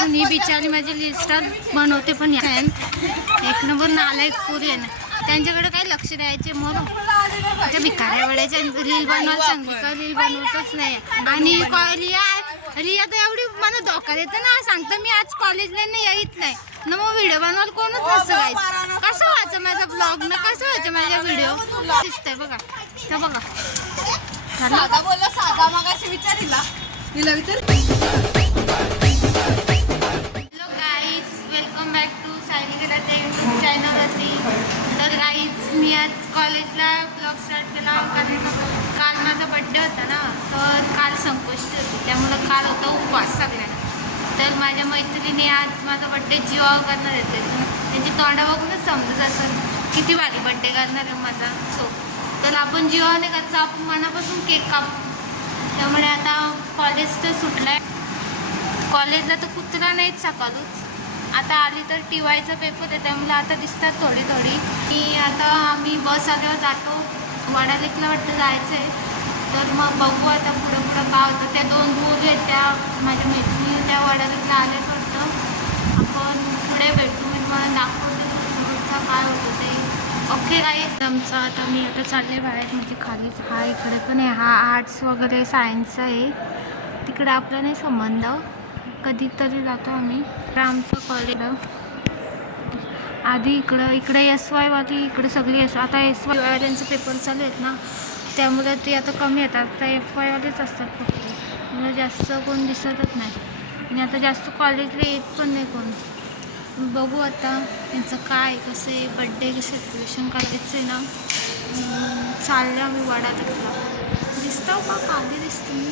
पण ही बिचारी माझी लिस्ट बनवते पण या. एक नंबर नालायक पुरी आहे ना. त्यांच्याकडे काही लक्ष द्यायचे म्हणून. त्या भिकाऱ्या वेळेच्या रील बनवायला सांगितलं रील बनवतच नाही. आणि रिया रिया तर एवढी मला धोका देते ना. सांगतं मी आज कॉलेजला नाही येत नाही. ना मग व्हिडिओ बनवायला कोणच नसतं काय कसं व्हायचं माझा ब्लॉग ना कसं व्हायचं माझा व्हिडिओ दिसतंय बघा. तर बघा. साधा बोलला साधा मगाशी विचारिला. तिला विचार. मी आज कॉलेजला ब्लॉग स्टार्ट केला. कारण काल माझा बड्डे होता ना तर काल संकष्टी होती. त्यामुळं काल होता उपवास सगळ्यांना. तर माझ्या मैत्रिणी आज माझा बड्डे जीवा करणार येते त्यांची तोंडा बघूनच समजत असेल किती भारी बड्डे करणार आहे माझा तो. तर आपण जीवाने करतो आपण मनापासून केक कापू. त्यामुळे आता कॉलेज तर सुटलं आहे कॉलेजला तर कुत्रा नाहीच सकाळूच. आता आली तर टी वायचा पेपर आहे त्यामुळे आता दिसतात थोडी थोडी. की आता आम्ही बस आल्यावर जातो. वडालेकला वाटतं जायचं आहे तर मग बघू आता पुढं पुढं काय होतं. त्या दोन मुली आहेत त्या माझ्या मैत्रिणी त्या वडालेकला आल्याच वाटतं आपण पुढे भेटू. मी तुम्हाला दाखवते पुढचा काय होतं ते. ओके काय आमचा आता मी आता चालले बाहेर. म्हणजे खालीच हा इकडे पण आहे. हा आर्ट्स वगैरे सायन्सचा आहे. तिकडे आपला नाही संबंध. कधीतरी जातो आम्ही. आमचं कॉलेज आधी इकडं इकडे एस वायवाली इकडे सगळी एस आता एस वायवाल्यांचे पेपर चालू आहेत ना त्यामुळे ते आता कमी येतात आता एफ वायवालेच असतात फक्त. त्यामुळे जास्त कोण दिसतच नाही. आणि आता जास्त कॉलेजला येत पण नाही कोण. बघू आता त्यांचं काय कसं आहे बड्डे सेलिब्रेशन करायचं आहे ना. चाललं आम्ही वडा तिथला. दिसतो हो का? काली दिसतो.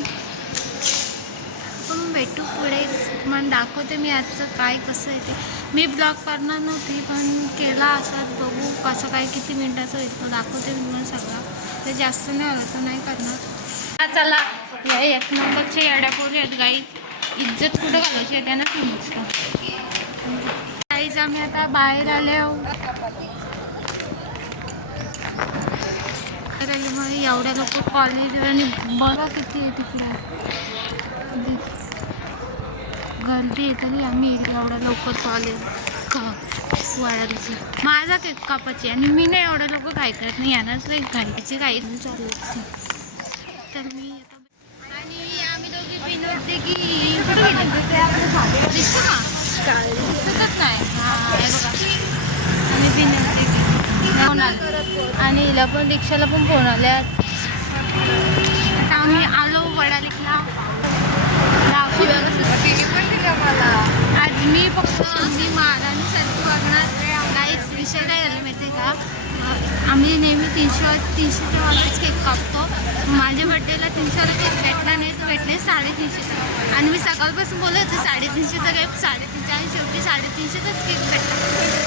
आपण भेटू पुढे. तुम्हाला दाखवते मी आजचं काय कसं आहे ते. मी ब्लॉग करणार नव्हती पण केला असाच बघू कसं काय किती मिनटाचं होईल तो दाखवते मी तुम्हाला सगळं. ते जास्त नाही आलं तर नाही करणार. चला. या एक नंबरच्या येड्या पोरी आहेत गाई. इज्जत कुठं घालायची आहे त्यांना समजतं गाईज आम्ही आता बाहेर आले आहो. एवढ्या लोक कॉलेज आणि बरं किती आहे तिकडे. गर्दी आहे तरी आम्ही एवढ्या लवकर कॉलेज वाढायची माझा केक कापायची आणि मी नाही एवढ्या लोक काय करत नाही यानाच नाही घालायची काही चालू असते तर मी आणि आम्ही दोघी विनोदते की कुठे का? दिसतच नाही. बघा. आम्ही की आणि हिला पण रिक्षाला पण फोन आल्या आता आम्ही आज मी फक्त मी महाराणी सारखी बघणार काहीच विषय काय झाला माहिती का आम्ही नेहमी तीनशे तीनशेच्या वालाच केक कापतो. माझ्या बड्डेला तीनशेला केक भेटला नाही तो भेटले साडेतीनशेचा. आणि मी सकाळपासून बोलत होते साडेतीनशेचा केक साडेतीनशे आणि शेवटी साडेतीनशेचाच केक भेटला.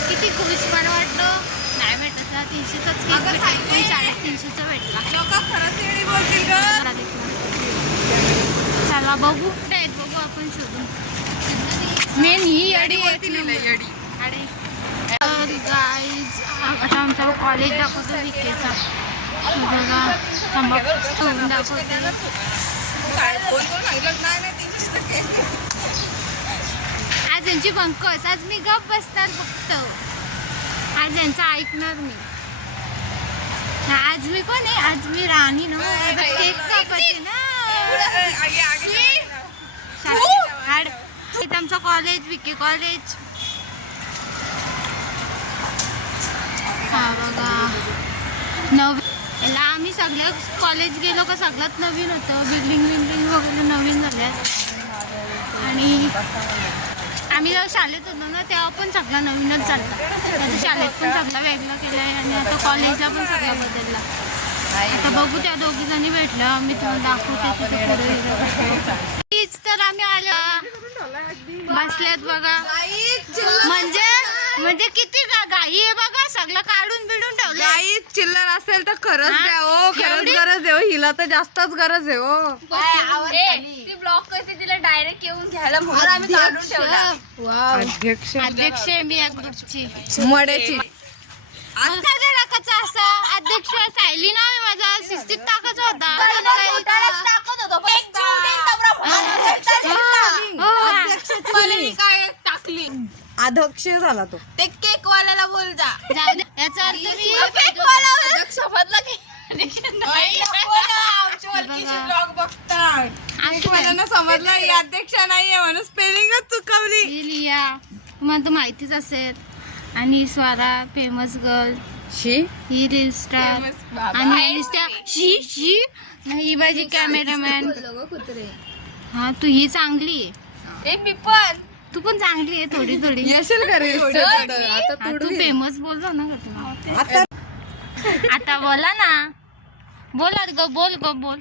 किती खुश मला वाटलं. नाही भेटत तीनशेचाच केक भेटला. साडेतीनशेचा भेटला. लोक खरंच येडी बोलतील ग. चला बघू. आहेत बघू आपण शोधून. मेन ही अडी तर गाईज आता आमचा कॉलेज दाखवतो विकेचा. बघा सोडून दाखवते. आज यांची बंकस आज मी गप बसणार फक्त. आज यांचं ऐकणार मी. आज मी कोण आहे? आज मी राणी ना. केक कापायचे ना. इथं आमचं कॉलेज विके कॉलेज हा बघा. नवीन याला आम्ही सगळ्या कॉलेज गेलो का सगळ्यात नवीन होतं. बिल्डिंग बिल्डिंग वगैरे नवीन झाल्या. आणि आम्ही जेव्हा शाळेत होतो ना तेव्हा पण सगळा नवीनच चालतं आता शाळेत पण सगळं वेगळं केला आहे आणि आता कॉलेजला पण सगळा बदलला. आता बघू त्या दोघी जणी भेटल्या आम्ही तुम्हाला दाखवते तिथे पुढे. बसल्यात बघा. म्हणजे म्हणजे किती गा- घाई आहे बघा सगळं काढून बिडून ठेवलं काही चिल्लर असेल तर खरंच हा? द्या हो खरंच? गरज आहे हो हिला तर जास्तच गरज आहे हो. ती ब्लॉक करते तिला डायरेक्ट येऊन घ्यायला म्हणून आम्ही काढून ठेवला. अध्यक्ष. अध्यक्ष आहे मी मड्याची. आता टाकायचा असा अध्यक्ष सायली नाव आहे माझा शिस्तीत टाकायचा होता कोणाला काही टाकत होतो पण एक जीव देईन तेवढा हा, फक्त हा, हा. अध्यक्षाची केकवाल्याने काय टाकली अध्यक्ष झाला तो. ते केक वाल्याला बोल जा. जाऊ दे. याचा अर्थ मी समजलं की आमची ओळखीची ब्लॉग बघतात केकवाल्यांना समजलं ही अध्यक्ष नाहीये म्हणून स्पेलिंगच चुकवली. लिया. तुम्हाला तर माहितीच असेल. आणि स्वरा फेमस गर्ल शी? ही रील स्टार आणि शी शी. नाही ही माझी कॅमेरामॅन हा तू ही चांगली आहे. ए मी पण. तू पण चांगली आहे थोडी थोडी. येशील का आता हा, तू फेमस बोललो ना तुला. आता आता बोला ना. बोला ग बोल ग बोल.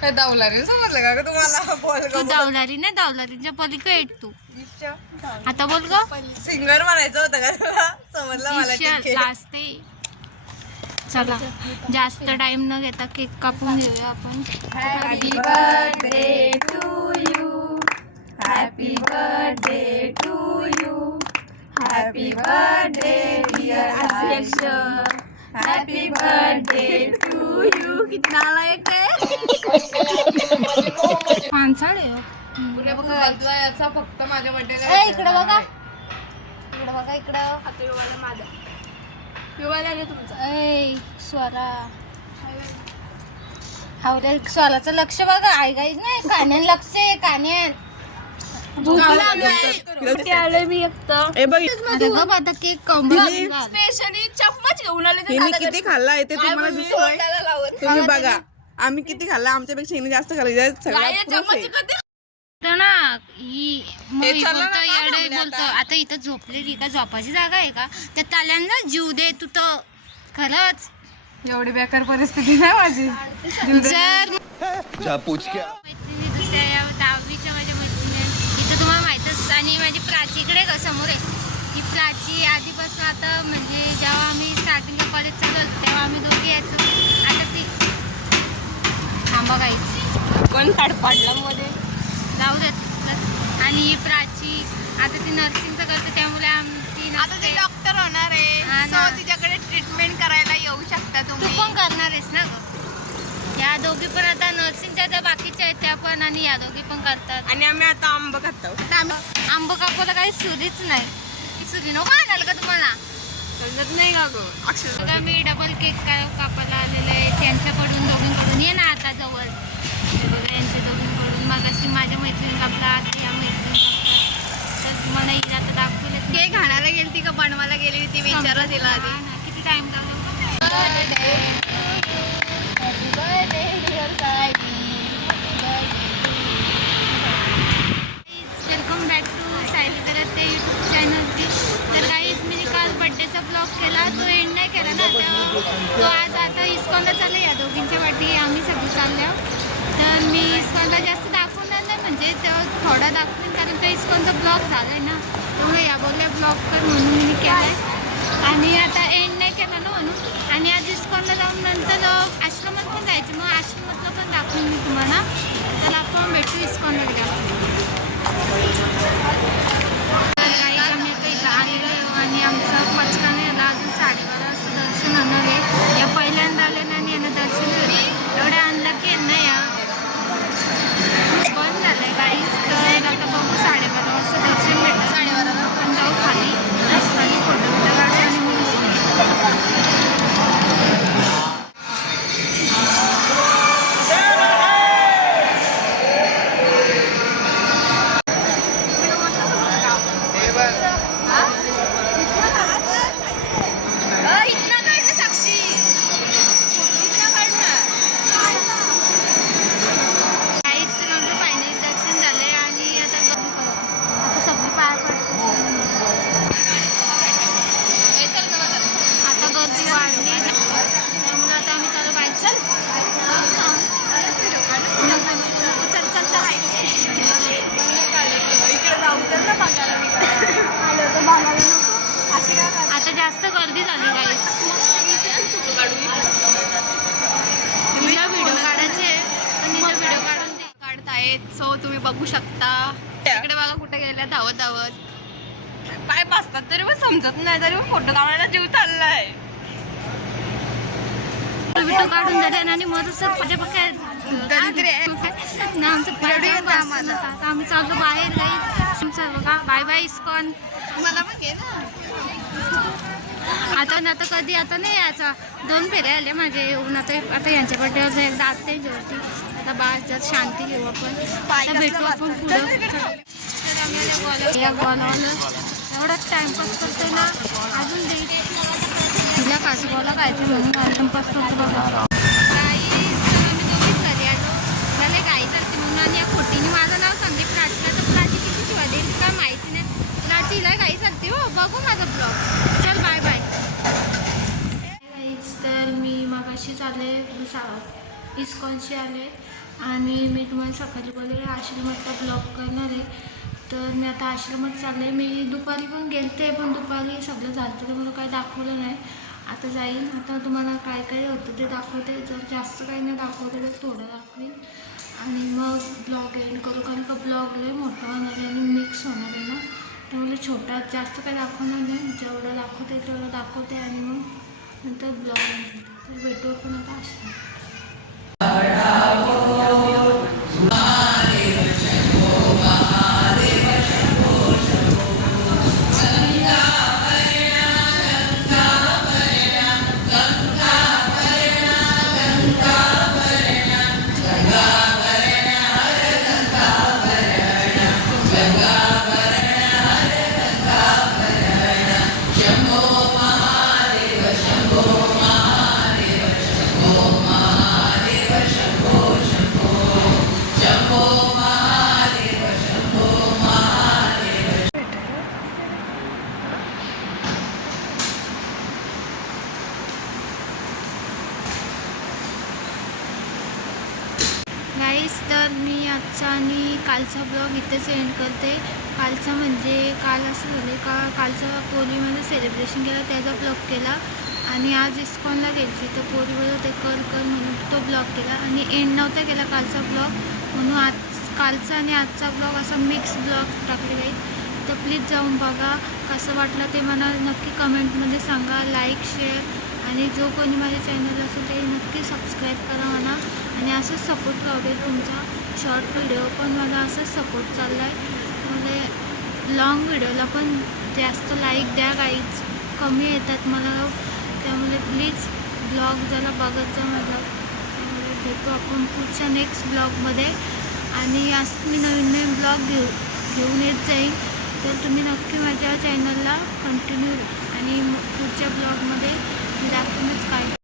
काय दावला रे समजलं का ग तुम्हाला? बोल तू दावलारी नाही दावलारीच्या पलीकडे तू. आता बोल ग. सिंगर म्हणायचं होतं का तुला? समजलं मला ठीक आहे. लाजते चला जास्त टाइम न घेता केक कापून घेऊया आपण. Happy birthday to you happy birthday to you happy birthday dear अध्यक्ष हॅपी बर्थडे टू यू किती नालायक आहे पानसाळ आहे हो. बघा तुला याचा फक्त माझ्या बर्थडे ए, इकडं बघा. इकडं बघा इकडं. पिवायला रे तुमचा. ऐ स्वरा. हावरे स्वराचं लक्ष बघा. गाईच नाही कान्यान लक्ष आहे कान्यान मी एकटं ए बघ अरे गप आता केक कमी स्पेशली चम्मच घेऊन आले ते हिने किती खाल्ला आहे ते तुम्हाला दिसतोय? तोंडाला लावत तुम्ही बघा आम्ही किती खाल्ला आमच्यापेक्षा हिने जास्त खाल्ला. हिचा काय सगळ्यात proof चम्मच आहे. कधी? तो ना ही मग हे ही चाललं ना, बोलतो काय येडे थांबले बोलतो. आता? आता इथं झोपलेली का? झोपाची जागा आहे का? त्या ताल्यांना जीव दे तू तर. खरंच. एवढी बेकार परिस्थिती नाही माझी. जर जा पूछ क्या? आणि माझी प्राची इकडे का समोर आहे. ही प्राची आधीपासून आता म्हणजे जेव्हा आम्ही स्टार्टिंगला कॉलेज चालू होतं तेव्हा आम्ही दोघी यायचो. आता ती थांबा गायची काढ पाडला मध्ये? जाऊ देत आणि ही प्राची आता ती नर्सिंगचं करते त्यामुळे आमची आता ती. डॉक्टर होणार आहे. तिच्याकडे ट्रीटमेंट करायला येऊ शकता तू तुम्ही. पण करणार आहेस ना? या दोघी पण आता नर्सिंगच्या त्या बाकीच्या आहेत त्या पण आणि या दोघी पण करतात. आणि आम्ही आता आंब खातो. आंब कापायला काही सुरीच नाही. सुरी नको आणाल का तुम्हाला. समजत नाही का गं अक्षर बघा मी डबल केक काय कापायला आलेले आहे. त्यांच्याकडून दोघींकडून ये ना आता जवळ. बघा यांच्या दोघींकडून मग अशी माझ्या मैत्रिणी कापला आता या मैत्रिणी कापतात तर तुम्हाला येईल आता दाखवलेच नाही. केक खाण्याला गेली ती का? बनवायला गेली ती विचारा तिला आधी. किती टाइम लागला काल ब्लॉग केला तो एंड नाही केला ना तर तो आज आता इस्कॉनला चालला या दोघींच्या वाटी आम्ही सगळी चालल्या तर मी इस्कॉनला जास्त दाखवणार नाही म्हणजे तर थोडा दाखवेन कारण तो इस्कॉनचा ब्लॉग झाला आहे ना. त्यामुळे या बोलल्या ब्लॉग कर म्हणून मी केला आहे आणि आता एंड नाही केला ना म्हणून. आणि आज इस्कॉनला जाऊन नंतर आश्रमात पण जायचं मग आश्रमातलं पण दाखवून मी तुम्हाला. तर आपण भेटू इस्कॉनला. गेल्यावर जास्त गर्दी झाली काही तिला व्हिडिओ काढायचे पण तिचा व्हिडिओ काढून दे काढतायत सो तुम्ही बघू शकता. इकडे बघा कुठे गेल्या धावत धावत. पाय पाचतात तरी पण समजत नाही तरी पण फोटो काढायला जीव चाललाय. व्हिडिओ काढून झाले आणि मग सर माझ्या पक्या आमचं आम्ही चाललो बाहेर जाईल तुमचं बघा. बाय बाय इस्कॉन मला पण घे ना. आता ना आता कधी आता नाही यायचा. दोन फेरे आले माझे येऊन. आता आता यांच्या बड्डेवर एकदा आत त्यांच्यावरती आता बाळ जर शांती घेऊ आपण. आता भेटू आपण पुढं. एवढाच या टाइमपास करते ना. अजून दे. तिला काशी काय खायचं म्हणून टाइमपास करतो बघा गाई तर आम्ही दोघीच घरी आलो मला गाई चालते म्हणून आणि या खोटीने माझं नाव संदीप प्राची आता प्राची किती शिवाय देईल काय माहिती नाही प्राची हिला गाई चालते हो बघू माझा ब्लॉग चल बाय बाय गाईच तर मी मागाशीच आले सा इस्कॉनशी आले. आणि मी तुम्हाला सकाळी बोलले आश्रमातला ब्लॉग करणार आहे. तर मी आता आश्रमात चालले मी दुपारी पण गेलते पण दुपारी सगळं झालं तर मला काही दाखवलं नाही. आता जाईल आता तुम्हाला काय काय होतं ते दाखवते. जर जास्त काही नाही दाखवते तर थोडं दाखवेन. आणि मग ब्लॉग एंड करू. कारण का ब्लॉग लय मोठा होणार आहे आणि मिक्स होणार आहे ना. त्यामुळे छोटा जास्त काही दाखवणार नाही. जेवढं दाखवते तेवढं दाखवते आणि मग नंतर ब्लॉग एंड करते तर भेटू आपण आता कालचा ब्लॉग इथेच एंड करते. कालचा म्हणजे काल असं झालं का कालचं पोलीमध्ये सेलिब्रेशन केलं त्याचा ब्लॉग केला. आणि आज इस्कॉनला गेली तर पोरीवर ते कर कर म्हणून तो ब्लॉग केला. आणि एंड नव्हता केला कालचा ब्लॉग. म्हणून आज कालचा आणि आजचा ब्लॉग असा मिक्स ब्लॉग टाकले जाईल तर प्लीज जाऊन बघा कसं वाटलं ते मला नक्की कमेंटमध्ये सांगा. लाईक शेअर आणि जो कोणी माझ्या चॅनल असेल ते नक्की सबस्क्राईब करा म्हणा. आणि असंच सपोर्ट राहू दे तुमचा शॉर्ट व्हिडिओ पण मला असंच सपोर्ट चालला आहे म्हणजे लॉंग व्हिडिओला पण जास्त लाईक द्या काहीच कमी येतात मला. त्यामुळे प्लीज ब्लॉग जरा बघत जा माझा त्यामुळे भेटू आपण पुढच्या नेक्स्ट ब्लॉगमध्ये आणि असं मी नवीन नवीन ब्लॉग घेऊ घेऊन येत जाईन. तर तुम्ही नक्की माझ्या चॅनलला कंटिन्यू आणि पुढच्या ब्लॉगमध्ये दाखवूनच काय